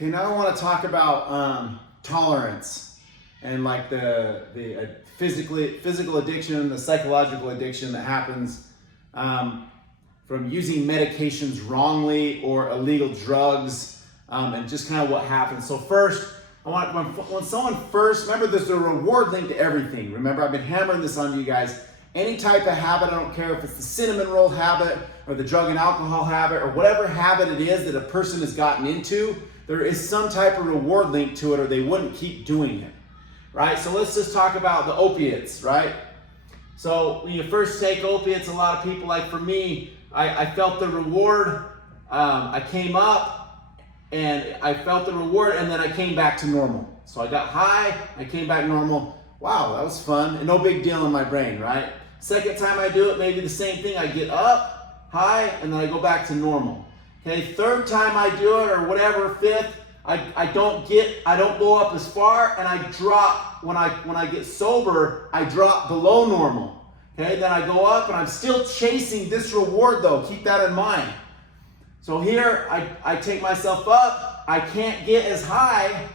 Okay, now I want to talk about tolerance and like the physical addiction, the psychological addiction that happens from using medications wrongly or illegal drugs, and just kind of what happens. So first, I want when someone first, remember there's a reward linked to everything. Remember, I've been hammering this on you guys. Any type of habit, I don't care if it's the cinnamon roll habit or the drug and alcohol habit or whatever habit it is that a person has gotten into, there is some type of reward linked to it or they wouldn't keep doing it, right? So let's just talk about the opiates, right? So when you first take opiates, a lot of people, like for me, I felt the reward. I came up and I felt the reward and then I came back to normal. So I got high, I came back normal. Wow, that was fun and no big deal in my brain, right? Second time I do it, maybe the same thing. I get up, high, and then I go back to normal. Okay, third time I do it or whatever, fifth, I don't go up as far and I drop, when I get sober, I drop below normal. Okay, then I go up and I'm still chasing this reward though, keep that in mind. So here, I take myself up, I can't get as high,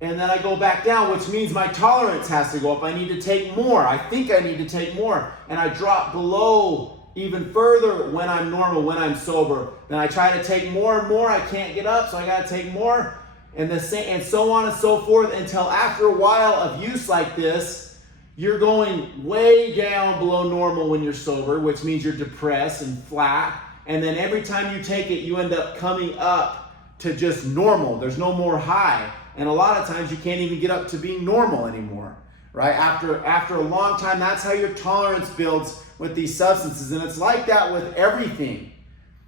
and then I go back down, which means my tolerance has to go up. I need to take more. I think I need to take more. And I drop below even further when I'm normal, when I'm sober. Then I try to take more and more. I can't get up, so I got to take more. And so on and so forth until after a while of use like this, you're going way down below normal when you're sober, which means you're depressed and flat. And then every time you take it, you end up coming up to just normal. There's no more high. And a lot of times you can't even get up to being normal anymore, right? After a long time, that's how your tolerance builds with these substances. And it's like that with everything,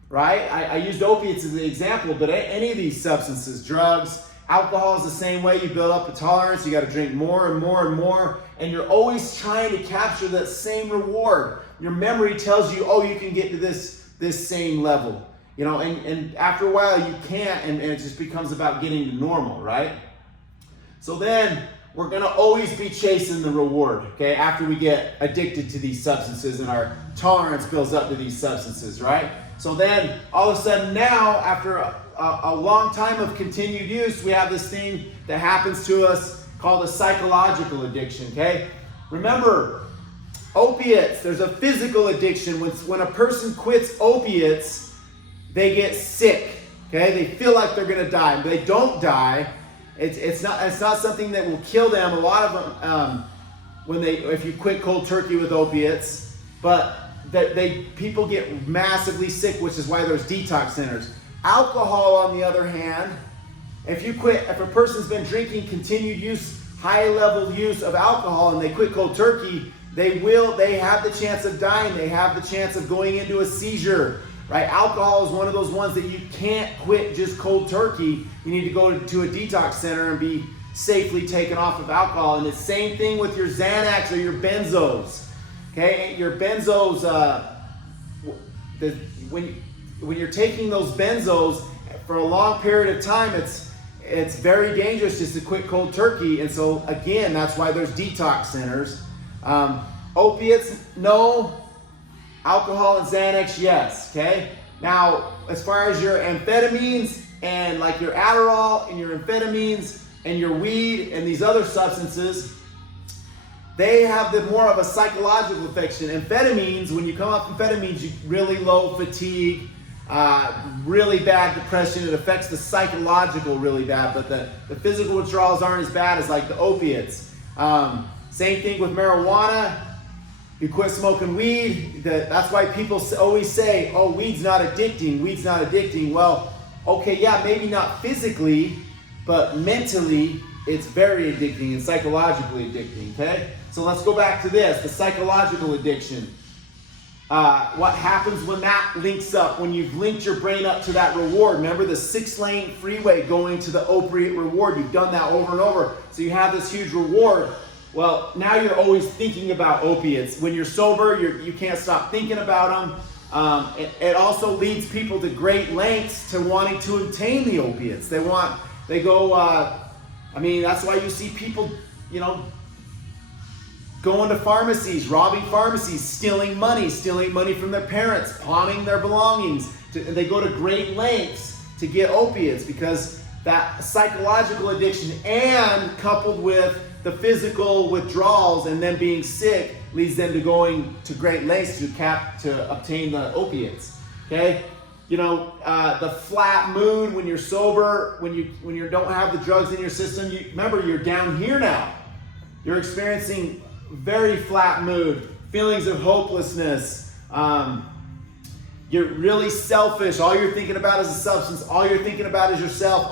right? I used opiates as an example, but any of these substances, drugs, alcohol is the same way. You build up a tolerance, you got to drink more and more and more, and you're always trying to capture that same reward. Your memory tells you, oh, you can get to this same level. You know, and after a while you can't, and it just becomes about getting to normal, right? So then we're gonna always be chasing the reward, okay, after we get addicted to these substances and our tolerance builds up to these substances, right? So then all of a sudden now, after a long time of continued use, we have this thing that happens to us called a psychological addiction, okay? Remember, opiates, there's a physical addiction. When a person quits opiates, they get sick, okay? They feel like they're gonna die, but they don't die. It's not something that will kill them. A lot of them, if you quit cold turkey with opiates, but people get massively sick, which is why there's detox centers. Alcohol, on the other hand, if a person's been drinking continued use, high level use of alcohol, and they quit cold turkey, they have the chance of dying. They have the chance of going into a seizure. Right? Alcohol is one of those ones that you can't quit just cold turkey. You need to go to a detox center and be safely taken off of alcohol. And the same thing with your Xanax or your benzos. Okay, your benzos. When you're taking those benzos for a long period of time, it's very dangerous just to quit cold turkey. And so again, that's why there's detox centers. Opiates, no. Alcohol and Xanax, yes, okay? Now, as far as your amphetamines and like your Adderall and your amphetamines and your weed and these other substances, they have more of a psychological effect. Amphetamines, when you come off amphetamines, you really low fatigue, really bad depression. It affects the psychological really bad, but the physical withdrawals aren't as bad as like the opiates. Same thing with marijuana. You quit smoking weed, that's why people always say, oh, weed's not addicting, weed's not addicting. Well, okay, yeah, maybe not physically, but mentally, it's very addicting and psychologically addicting, okay? So let's go back to this, the psychological addiction. What happens when that links up, when you've linked your brain up to that reward? Remember the 6-lane freeway going to the opiate reward. You've done that over and over, so you have this huge reward. Well, now you're always thinking about opiates. When you're sober, you can't stop thinking about them. It also leads people to great lengths to wanting to obtain the opiates. That's why you see people, going to pharmacies, robbing pharmacies, stealing money from their parents, pawning their belongings. They go to great lengths to get opiates because that psychological addiction, and coupled with the physical withdrawals and then being sick, leads them to going to great lengths to obtain the opiates. Okay, the flat mood when you're sober, when you don't have the drugs in your system. Remember, you're down here now. You're experiencing very flat mood, feelings of hopelessness. You're really selfish. All you're thinking about is a substance. All you're thinking about is yourself.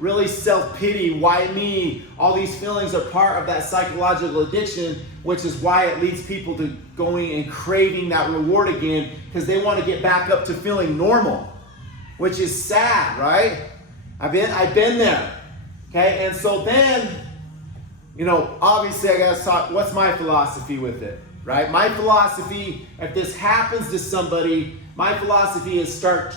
Really self-pity. Why me? All these feelings are part of that psychological addiction, which is why it leads people to going and craving that reward again, because they want to get back up to feeling normal, which is sad, right? I've been there. Okay, and so then, obviously I gotta talk, what's my philosophy with it, right? My philosophy, if this happens to somebody, my philosophy is start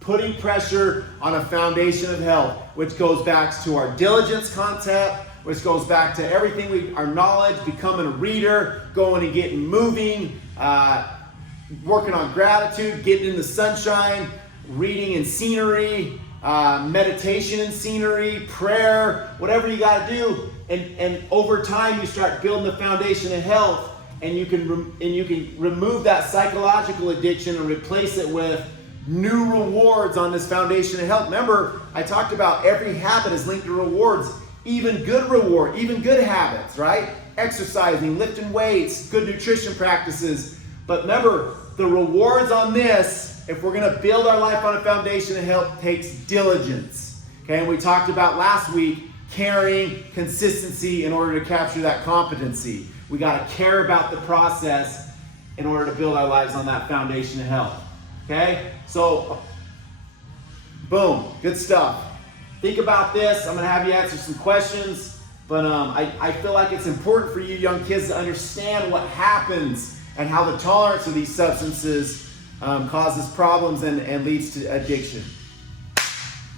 putting pressure on a foundation of health, which goes back to our diligence concept, which goes back to everything, our knowledge, becoming a reader, going and getting moving, working on gratitude, getting in the sunshine, reading in scenery, meditation in scenery, prayer, whatever you got to do. And over time, you start building the foundation of health, and you can remove that psychological addiction and replace it with new rewards on this foundation of health. Remember, I talked about every habit is linked to rewards, even good reward, even good habits, right? Exercising, lifting weights, good nutrition practices. But remember, the rewards on this, if we're going to build our life on a foundation of health, takes diligence. Okay, and we talked about last week caring, consistency in order to capture that competency. We got to care about the process in order to build our lives on that foundation of health. Okay, so boom, good stuff. Think about this. I'm going to have you answer some questions, but I feel like it's important for you young kids to understand what happens and how the tolerance of these substances causes problems and leads to addiction.